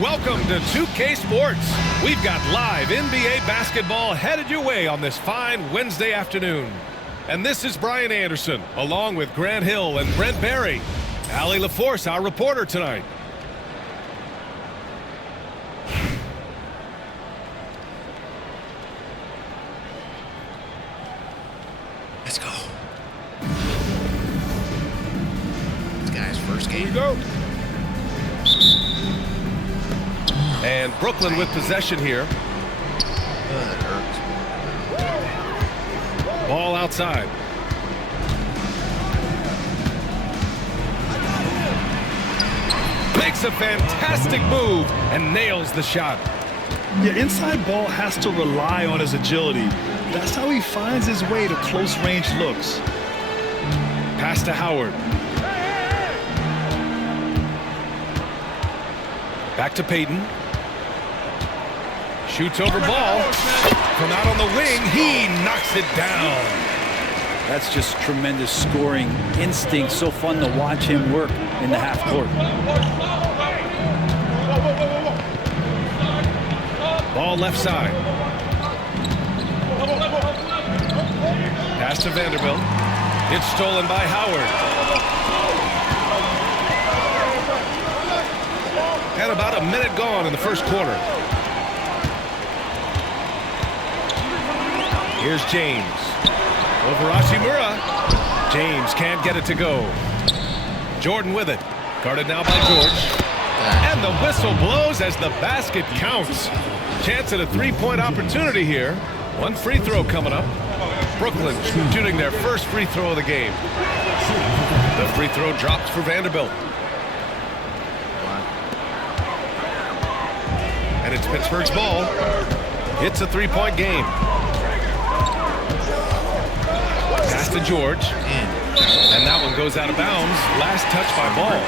welcome to 2K Sports. We've got live NBA basketball headed your way on this fine Wednesday afternoon. And this is Brian Anderson, along with Grant Hill and Brent Barry. Allie LaForce, our reporter tonight. Let's go. This guy's first game. Here we go. And Brooklyn with possession here. That hurts. Ball outside. Makes a fantastic move and nails the shot. Yeah, inside ball has to rely on his agility. That's how he finds his way to close-range looks. Pass to Howard. Back to Payton. Shoots over ball. From out on the wing, he knocks it down. That's just tremendous scoring instinct. So fun to watch him work in the half court. Ball left side. Pass to Vanderbilt. It's stolen by Howard. And about a minute gone in the first quarter. Here's James. Over Hachimura. James can't get it to go. Jordan with it. Guarded now by George. And the whistle blows as the basket counts. Chance at a three-point opportunity here. One free throw coming up. Brooklyn shooting their first free throw of the game. The free throw drops for Vanderbilt. And it's Pittsburgh's ball. It's a three-point game. Pass to George. And that one goes out of bounds. Last touch by Ball.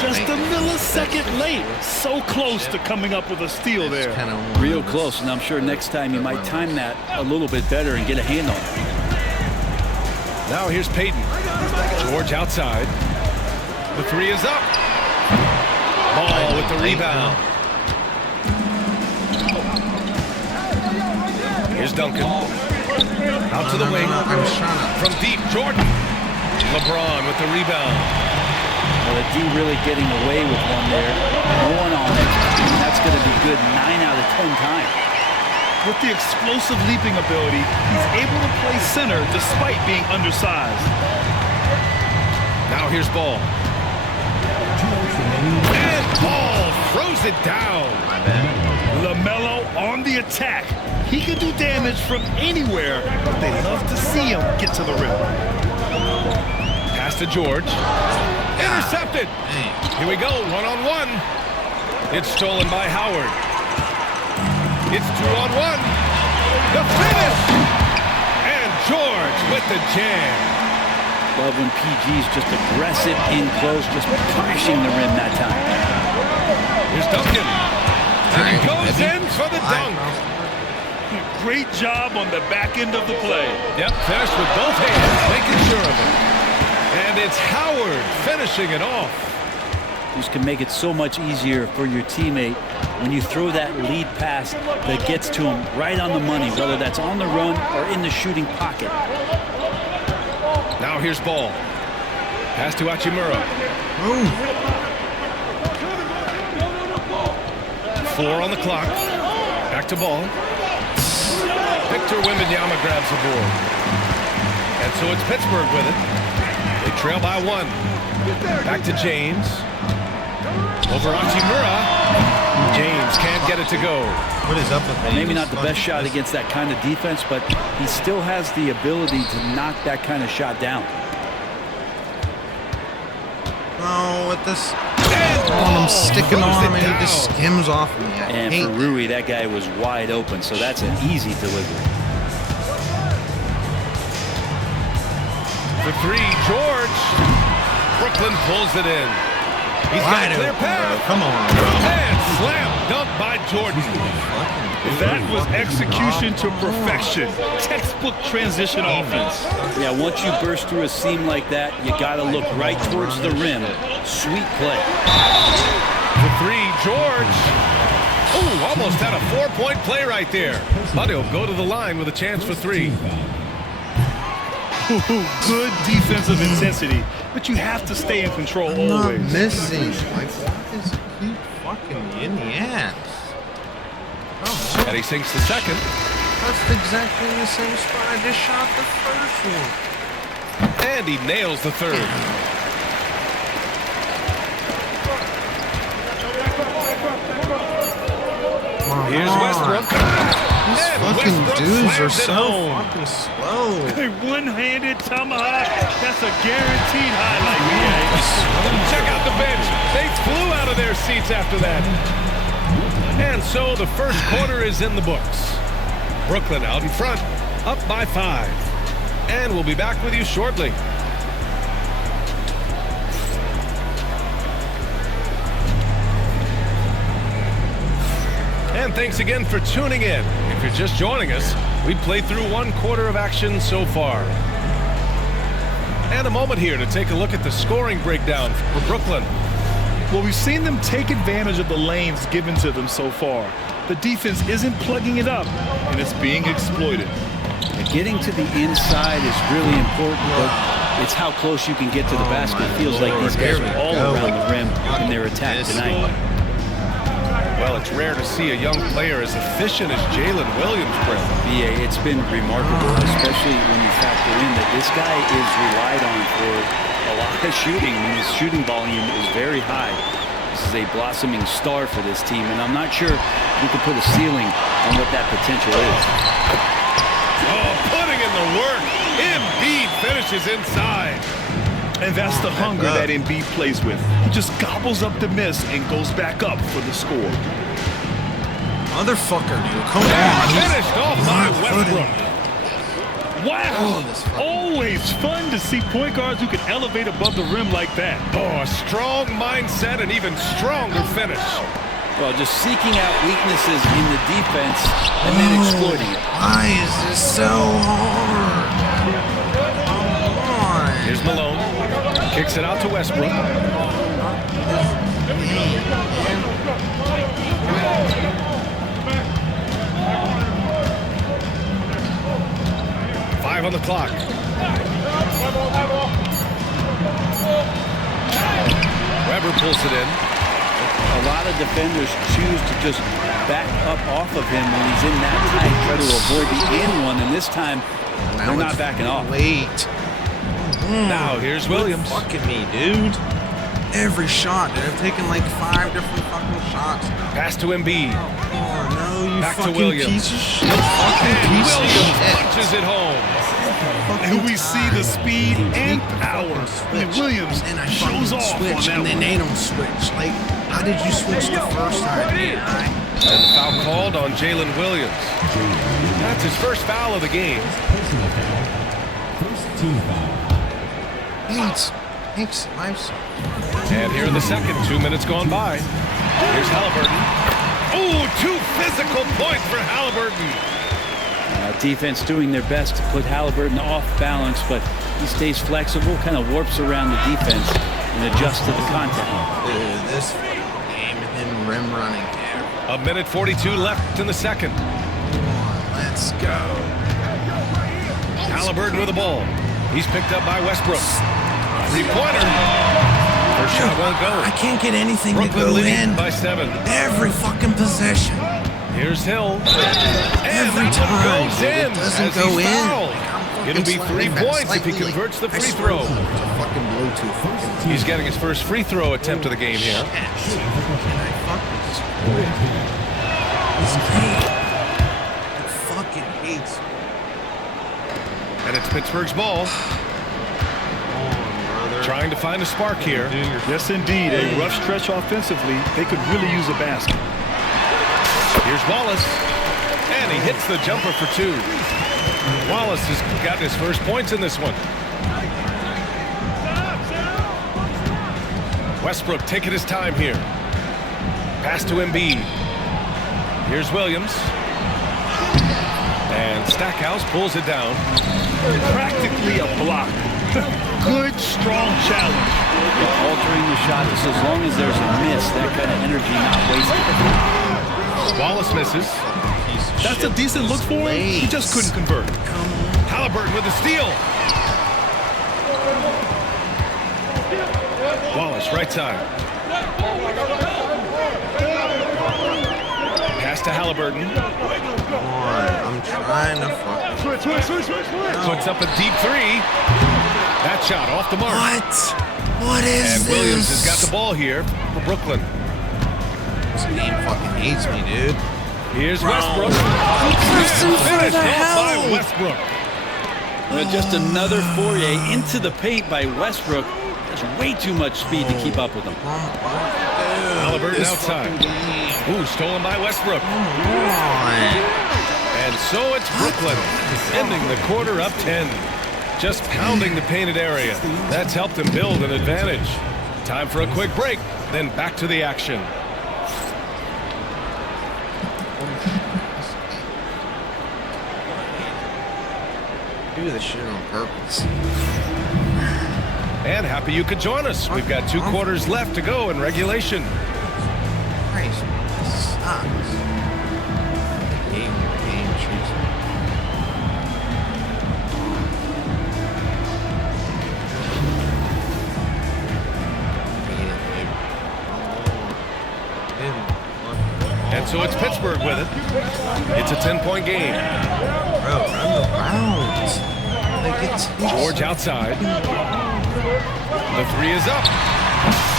Just a millisecond late. So close to coming up with a steal there. Real close, and I'm sure next time you might time that a little bit better and get a hand on it. Now here's Payton. George outside. The three is up. Ball with the rebound. Here's Duncan. Out to the wing. From deep, Jordan. LeBron with the rebound. Well, the D really getting away with one there. No one on it. And that's going to be good 9 out of 10 times. With the explosive leaping ability, he's able to play center despite being undersized. Now here's Ball. And Ball throws it down. My bad. LaMelo on the attack. He can do damage from anywhere, but they love to see him get to the rim. Pass to George. Intercepted. Here we go, one-on-one. It's stolen by Howard. It's 2-on-1. The finish! And George with the jam. Love when PG's just aggressive in close, just crashing the rim that time. Here's Duncan. And he goes in for the dunk. Great job on the back end of the play. Yep, finished with both hands, making sure of it. And it's Howard finishing it off. Just can make it so much easier for your teammate when you throw that lead pass that gets to him right on the money, whether that's on the run or in the shooting pocket. Now here's Ball. Pass to Hachimura. 4 on the clock. Back to Ball. Victor Wembanyama grabs the board. And so it's Pittsburgh with it. They trail by 1. Back to James. Over Hachimura. James can't get it to go. What is up with me? Maybe not the best shot against that kind of defense, but he still has the ability to knock that kind of shot down. Oh, with this. I'm sticking on him and he just skims off me. And for Rui, that guy was wide open, so that's an easy delivery. For 3, George. Brooklyn pulls it in. He's got a clear path. Come on. And slam dunk by Jordan. That was execution to perfection. Textbook transition offense. Yeah, once you burst through a seam like that, you got to look right towards the rim. Sweet play. For 3, George. Ooh, almost had a 4-point play right there. But he'll go to the line with a chance for 3. Good defensive intensity, but you have to stay in control I'm not always. missing. Like, why does he keep fucking me in the ass? Oh, And he sinks the second. that's exactly the same spot I just shot the first one. And he nails the third. Here's Westbrook. These And fucking Westbrook dudes are slams it so home. fucking slow. A one-handed tomahawk. That's a guaranteed highlight, BA. Check out the bench. They flew out of their seats after that. And so the first quarter is in the books. Brooklyn out in front, up by 5. And we'll be back with you shortly. And thanks again for tuning in. If you're just joining us, we played through 1 quarter of action so far. And a moment here to take a look at the scoring breakdown for Brooklyn. Well, we've seen them take advantage of the lanes given to them so far. The defense isn't plugging it up, and it's being exploited. Getting to the inside is really important, but it's how close you can get to the basket. It feels like these guys are all around the rim in their attack tonight. Well, it's rare to see a young player as efficient as Jalen Williams, Brett. BA, it's been remarkable, especially when you factor in that this guy is relied on for a lot of shooting. I mean, his shooting volume is very high. This is a blossoming star for this team, and I'm not sure we can put a ceiling on what that potential is. Oh, putting in the work. Embiid finishes inside. And that's the hunger that Embiid plays with. He just gobbles up the miss and goes back up for the score. Motherfucker, dude. Come And on. finished off by Westbrook. Wow! Always fun to see point guards who can elevate above the rim like that. Oh, a strong mindset and even stronger finish. Well, just seeking out weaknesses in the defense and then exploiting it. Why is this so hard? Come on. Here's Malone. Kicks it out to Westbrook. Five on the clock. Weber pulls it in. A lot of defenders choose to just back up off of him when he's in that tight, try to avoid the in one, and this time they're not backing off. Wait. Now here's Williams. Fucking me, dude. Every shot, dude. I've taken like 5 different fucking shots now. Pass to Embiid. Oh, no, you Back to fucking Williams. piece of shit. Fucking And piece of Williams shit. punches it home. And we see the speed and power. And Williams And I shows fucking off switch, on that and then one. they don't switch. Like, how did you switch the first time? And the foul called on Jalen Williams. That's his first foul of the game. Thanks, life's. And here in the second, 2 minutes gone by. Here's Halliburton. Oh, 2 physical points for Halliburton. Defense doing their best to put Halliburton off balance, but he stays flexible, kind of warps around the defense and adjusts to the contact. Dude, this game, him rim running there. A minute 42 left in the second. Come on, let's go. Halliburton with the ball. He's picked up by Westbrook. 3-pointer. First shot won't go. I can't get anything to Brooklyn go leading in. by 7. Every fucking possession. Here's Hill. Every And that one time. goes Dude, in it doesn't as go he's in. fouled. Like, I'm fucking It'll be 3 slightly- points if he slightly, converts the I free swear throw. it's a fucking Bluetooth fucking He's getting his first free throw attempt of the game here. And I fucking swear. This game. It fucking hates. And it's Pittsburgh's ball. Trying to find a spark here. Yes, indeed. A rough stretch offensively. They could really use a basket. Here's Wallace. And he hits the jumper for 2. Wallace has gotten his first points in this one. Westbrook taking his time here. Pass to Embiid. Here's Williams. And Stackhouse pulls it down. Practically a block. Good, strong challenge. Altering the shot just as long as there's a miss, that kind of energy not wasted. Wallace misses. That's a decent look for him. He just couldn't convert. Halliburton with the steal. Wallace, right side. Pass to Halliburton. Come on, I'm trying to fuck. Puts up a deep three. That shot off the mark. What is And this? Williams has got the ball here for Brooklyn. This game fucking hates me, dude. Here's Westbrook. Finished off by Westbrook. Just another foray into the paint by Westbrook. There's way too much speed to keep up with him. Halliburton outside. Ooh, stolen by Westbrook. And so it's Brooklyn, ending the quarter up 10. Just pounding the painted area. That's helped them build an advantage. Time for a quick break, then back to the action. Do this shit on purpose. And happy you could join us. We've got 2 quarters left to go in regulation. Christ, this sucks. Game trees. And so it's Pittsburgh with it. It's a 10-point game. Bro, run the rounds. George outside. The 3 is up.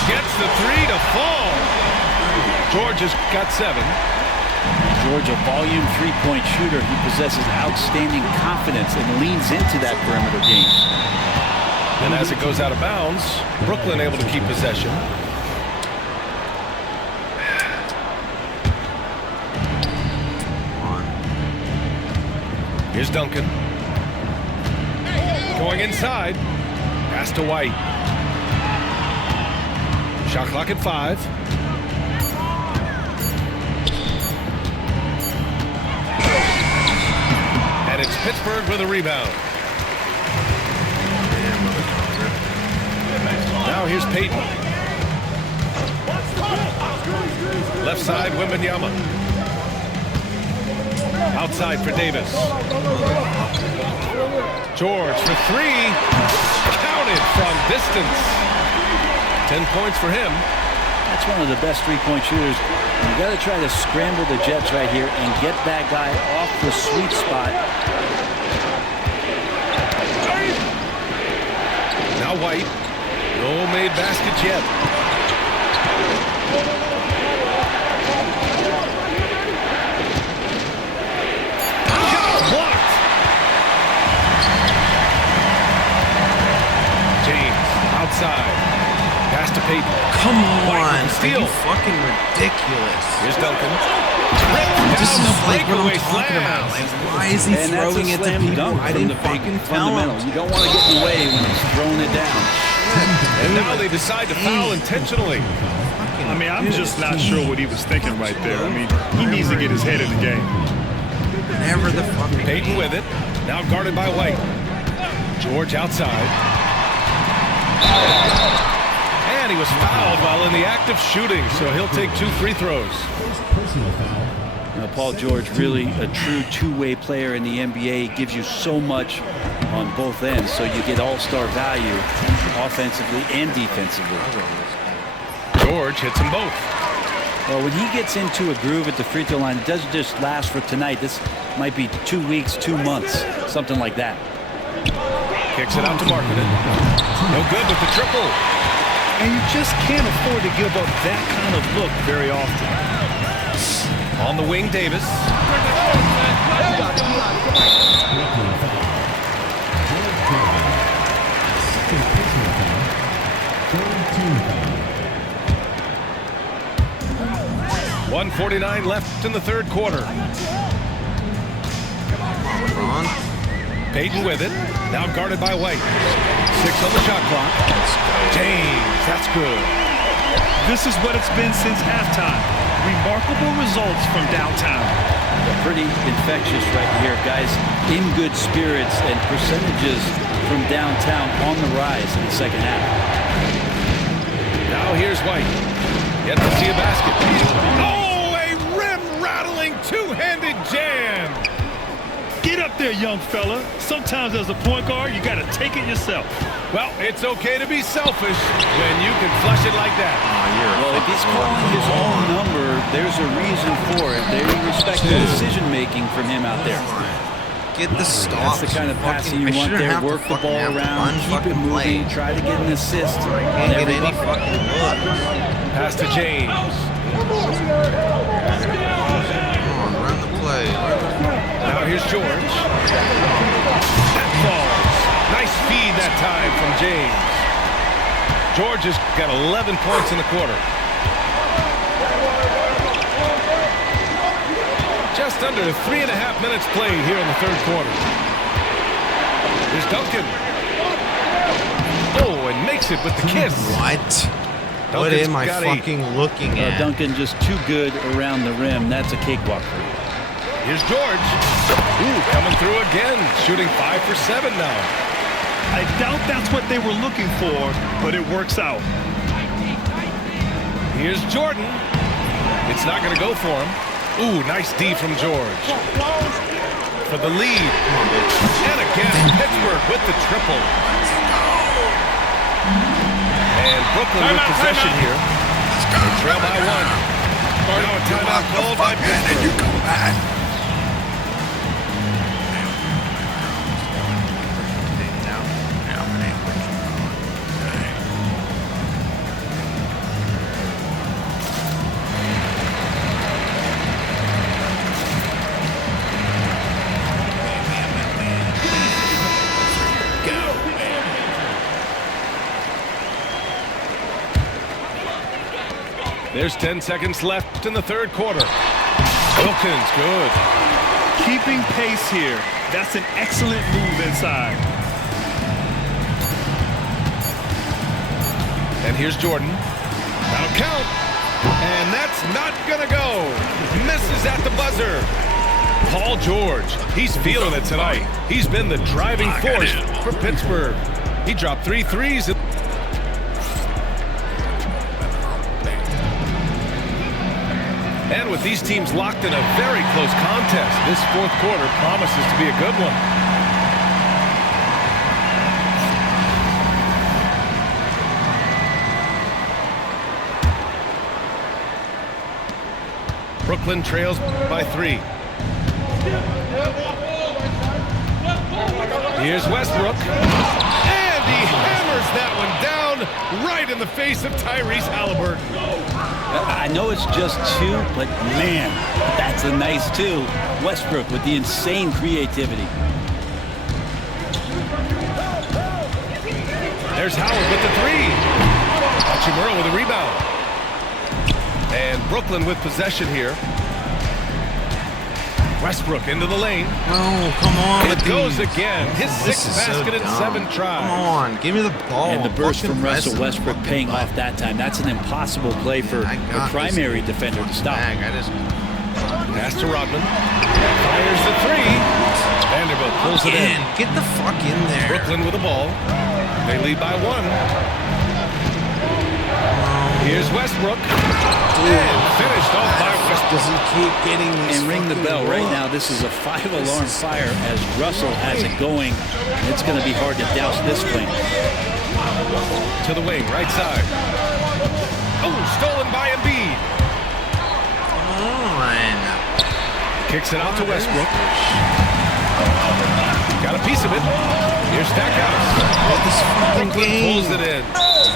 Gets the 3 to fall. George has got 7. George, a volume three-point shooter. He possesses outstanding confidence and leans into that perimeter game. And as it goes out of bounds, Brooklyn able to keep possession. Here's Duncan. Going inside. Pass to White. Shot clock at 5. And it's Pittsburgh with a rebound. Now here's Payton. Left side, Wembanyama. Outside for Davis. George for 3. Counted from distance. 10 points for him. That's one of the best three-point shooters. You got to try to scramble the Jets right here and get that guy off the sweet spot. Now White. No made baskets yet. Blocked. James outside. Pass to Payton. Come on. Steal. Are you fucking ridiculous? Here's Duncan. This is like what I'm breakaway talking slam. about. Like, why is he And throwing that's it a to slam people? dunk I from didn't the big fucking tell fundamental. him. You don't want to get in the way when he's throwing it down. And now they decide to foul intentionally. I mean, I'm just not sure what he was thinking right there. I mean, he needs to get his head in the game. Never the fucking Payton with it. Now guarded by White. George outside. And he was fouled while in the act of shooting, so he'll take 2 free throws. Now, Paul George, really a true two-way player in the NBA. He gives you so much on both ends, so you get all-star value offensively and defensively. George hits them both. Well, when he gets into a groove at the free throw line, it doesn't just last for tonight. This might be 2 weeks, 2 months, something like that. Kicks it out to Marketed. No good with the triple. And you just can't afford to give up that kind of look very often. On the wing, Davis. .149 left in the 3rd quarter. Payton with it. Now guarded by White. 6 on the shot clock. James, that's good. This is what it's been since halftime. Remarkable results from downtown. Pretty infectious right here, guys. In good spirits and percentages from downtown on the rise in the second half. Now here's White. Yet to see a basket. Oh, a rim-rattling two-handed jam. Get up there, young fella. Sometimes as a point guard, you got to take it yourself. Well, it's okay to be selfish when you can flush it like that. Well, if he's calling his own number, there's a reason for it. They respect the decision-making from him out there. Get the stop. That's the kind of passing you want there. Work the ball around, keep it moving, try to get an assist. Can't get any fucking looks. Pass to James. Come on, run the play. Now here's George. That falls. Nice feed that time from James. George has got 11 points in the quarter. Just under 3.5 minutes played here in the third quarter. Here's Duncan. Oh, and makes it with the kiss. What? What Duncan's am I got fucking looking at? Duncan just too good around the rim. That's a cakewalk for you. Here's George. Ooh, coming through again. Shooting 5 for 7 now. I doubt that's what they were looking for, but it works out. Here's Jordan. It's not going to go for him. Ooh, nice D from George. For the lead. And again, Pittsburgh with the triple. And Brooklyn with possession here. They trail by 1. Now a timeout called by Pittsburgh. There's 10 seconds left in the third quarter. Wilkins, good. Keeping pace here. That's an excellent move inside. And here's Jordan. That'll count. And that's not going to go. Misses at the buzzer. Paul George, he's feeling it tonight. He's been the driving force for Pittsburgh. He dropped 3 threes. And with these teams locked in a very close contest, this fourth quarter promises to be a good one. Brooklyn trails by 3. Here's Westbrook. And he hammers that one down right in the face of Tyrese Halliburton. I know it's just 2, but man, that's a nice 2. Westbrook with the insane creativity. There's Howard with the 3. Hachimura with a rebound. And Brooklyn with possession here. Westbrook into the lane. Oh, come on. It goes again. His 6th basket in 7 tries. Come on, give me the ball. And the burst from Russell Westbrook paying off that time. That's an impossible play for a primary defender to stop. Pass to Rodman. Fires the 3. Vanderbilt pulls it in. Get the fuck in there. Brooklyn with the ball. They lead by 1. Here's Westbrook. And finished off by Westbrook. Does he keep getting these? And ring the bell right now. This is a 5-alarm fire as Russell has it going. And it's going to be hard to douse this flame. To the wing, right side. Oh, stolen by Embiid. Come on. Kicks it out to Westbrook. Got a piece of it. Here's Stackhouse. Pulls it in.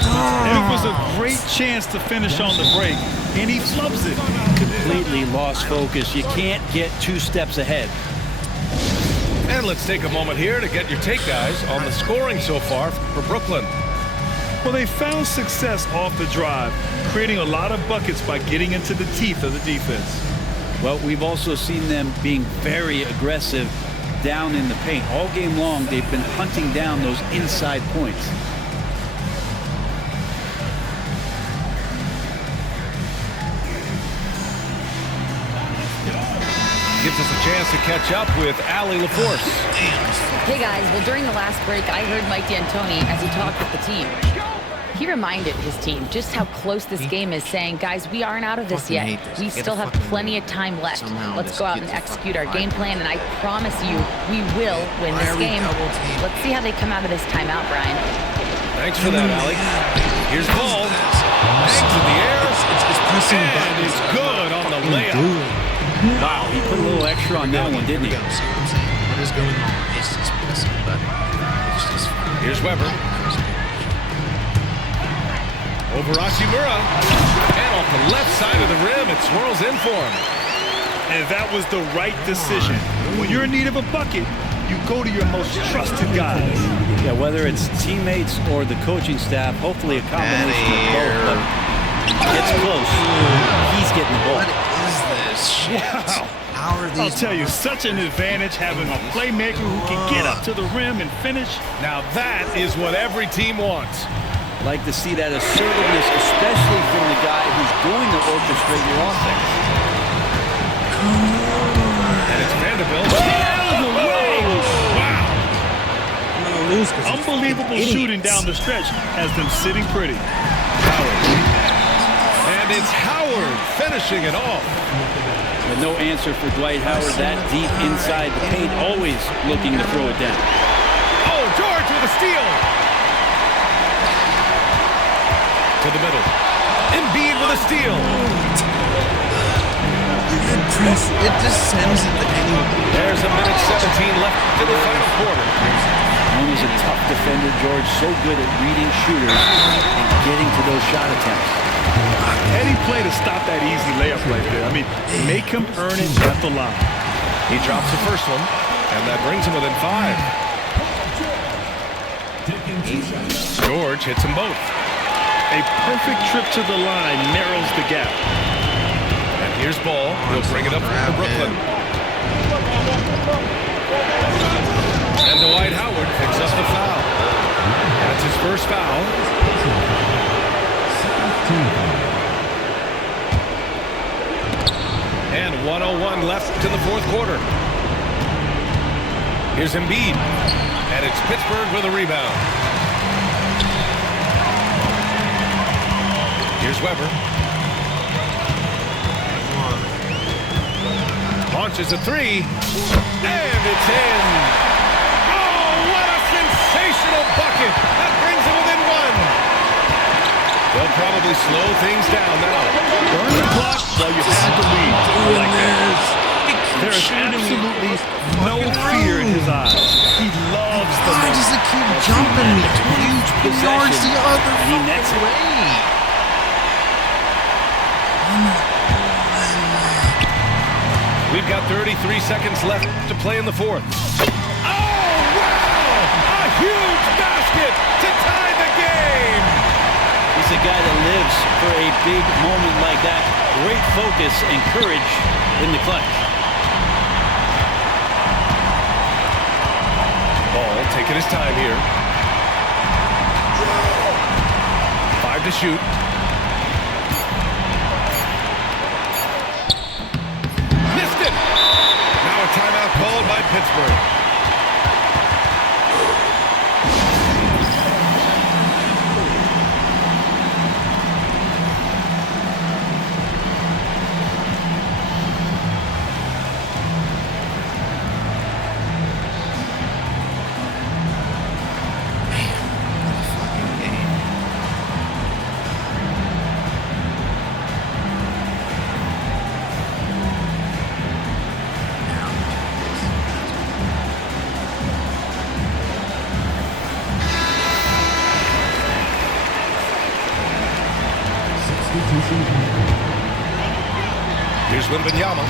It was a great chance to finish on the break, and he flubs it. Completely lost focus. You can't get 2 steps ahead. And let's take a moment here to get your take, guys, on the scoring so far for Brooklyn. Well, they found success off the drive, creating a lot of buckets by getting into the teeth of the defense. Well, we've also seen them being very aggressive down in the paint. All game long, they've been hunting down those inside points. gives us a chance to catch up with Allie LaForce. Hey guys, well during the last break, I heard Mike D'Antoni as he talked with the team. He reminded his team just how close this game is, saying, guys, we aren't out of this yet. We still have plenty of time left. Let's go out and execute our game plan, and I promise you, we will win this game. Let's see how they come out of this timeout, Brian. Thanks for that, Allie. Here's the ball. Bangs in the air. It's pressing and it's good on the layup. Wow, he put a little extra on that one, didn't he? What is going on? It's just pressing the button. Here's Weber. Over Hachimura. And off the left side of the rim, it swirls in for him. And that was the right decision. When you're in need of a bucket, you go to your most trusted guys. Yeah, whether it's teammates or the coaching staff, hopefully a combination of both. But gets close. He's getting the ball. What is this shit? Wow. How are these? I'll tell you, such an advantage having a playmaker who can get up to the rim and finish. Now that is what every team wants. Like to see that assertiveness, especially from the guy who's going to orchestrate your offense. And it's Vanderbilt. Wow. Unbelievable shooting down the stretch has them sitting pretty. Howard. And it's Howard finishing it off. But no answer for Dwight Howard that deep inside the paint, always looking to throw it down. Oh, George with a steal. To the middle. Embiid with a steal. It just sends it to anyone. There's a minute 17 left in the final quarter. One is a tough defender, George, so good at reading shooters and getting to those shot attempts. Heady play to stop that easy layup right there. I mean, make him earn it at the line. He drops the first one, and that brings him within 5. George hits them both. A perfect trip to the line narrows the gap. And here's Ball. He'll bring it up for Brooklyn. And Dwight Howard picks up the foul. That's his first foul. And 1:01 left in the fourth quarter. Here's Embiid. And it's Pittsburgh with a rebound. Here's Weber. Launches a three. And it's in. Oh, what a sensational bucket. That brings him within 1. They'll probably slow things down now. Burn the clock while you have the lead. Like that. There is absolutely no fear in his eyes. He loves the Why does it keep jumping me 20 yards the other way? We've got 33 seconds left to play in the fourth. Oh, wow! A huge basket to tie the game! He's a guy that lives for a big moment like that. Great focus and courage in the clutch. Ball taking his time here. 5 to shoot. Missed it! Now a timeout called by Pittsburgh. Here's Wembanyama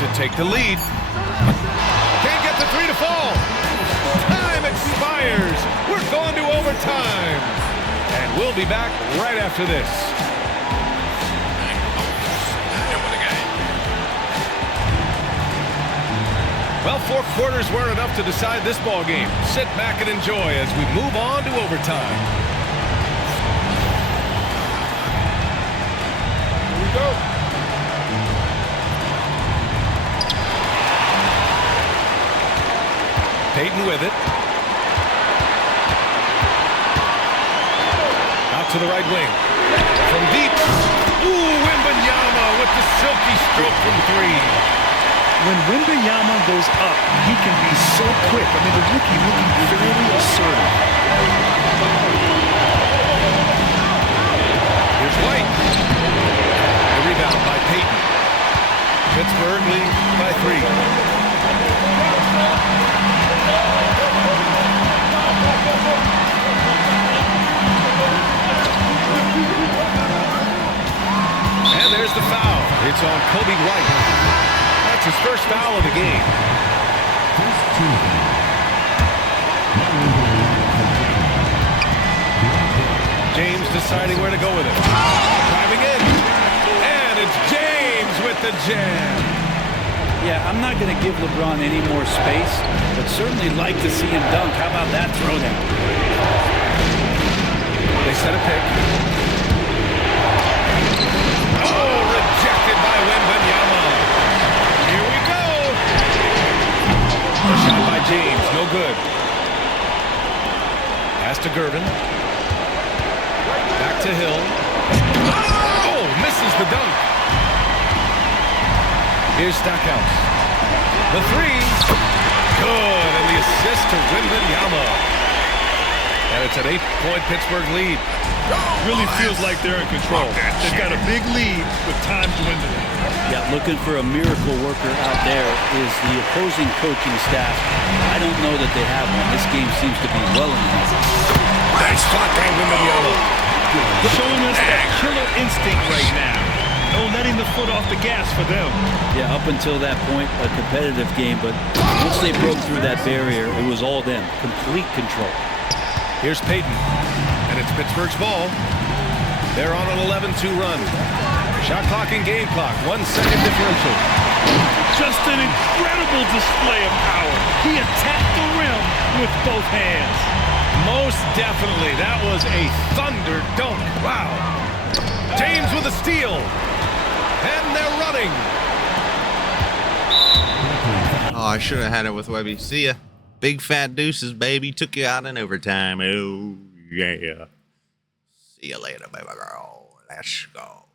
to take the lead. Can't get the three to fall. Time expires. We're going to overtime. And we'll be back right after this. Well, 4 quarters weren't enough to decide this ball game. Sit back and enjoy as we move on to overtime. Here we go. Payton with it. Out to the right wing. From deep. Ooh, Wembanyama with the silky stroke from three. When Wembanyama goes up, he can be so quick. I mean, the rookie looking very assertive. Here's White. The rebound by Payton. Pittsburgh lead by 3. And there's the foul. It's on Kobe White. That's his first foul of the game. James deciding where to go with it. Driving in. And it's James with the jam. Yeah, I'm not going to give LeBron any more space, but certainly like to see him dunk. How about that throwdown? They set a pick. Oh, rejected by Wembanyama. Here we go. A shot by James, no good. Pass to Gervin. Back to Hill. Oh, misses the dunk. Here's Stackhouse. The three. Good, and the assist to Wembanyama. And it's an 8-point Pittsburgh lead. Really feels like they're in control. They've got a big lead with time dwindling. Yeah, looking for a miracle worker out there is the opposing coaching staff. I don't know that they have one. This game seems to be well in hand. Nice shot by Wembanyama. Showing us that killer instinct right now. No letting the foot off the gas for them. Yeah, up until that point, a competitive game, but once they broke through that barrier, it was all them. Complete control. Here's Payton, and it's Pittsburgh's ball. They're on an 11-2 run. Shot clock and game clock, 1 second differential. Just an incredible display of power. He attacked the rim with both hands. Most definitely, that was a thunder dunk. Wow. James with a steal. And they're running. Oh, I should have had it with Webby. See ya. Big fat deuces, baby. Took you out in overtime. Oh, yeah. See you later, baby girl. Let's go.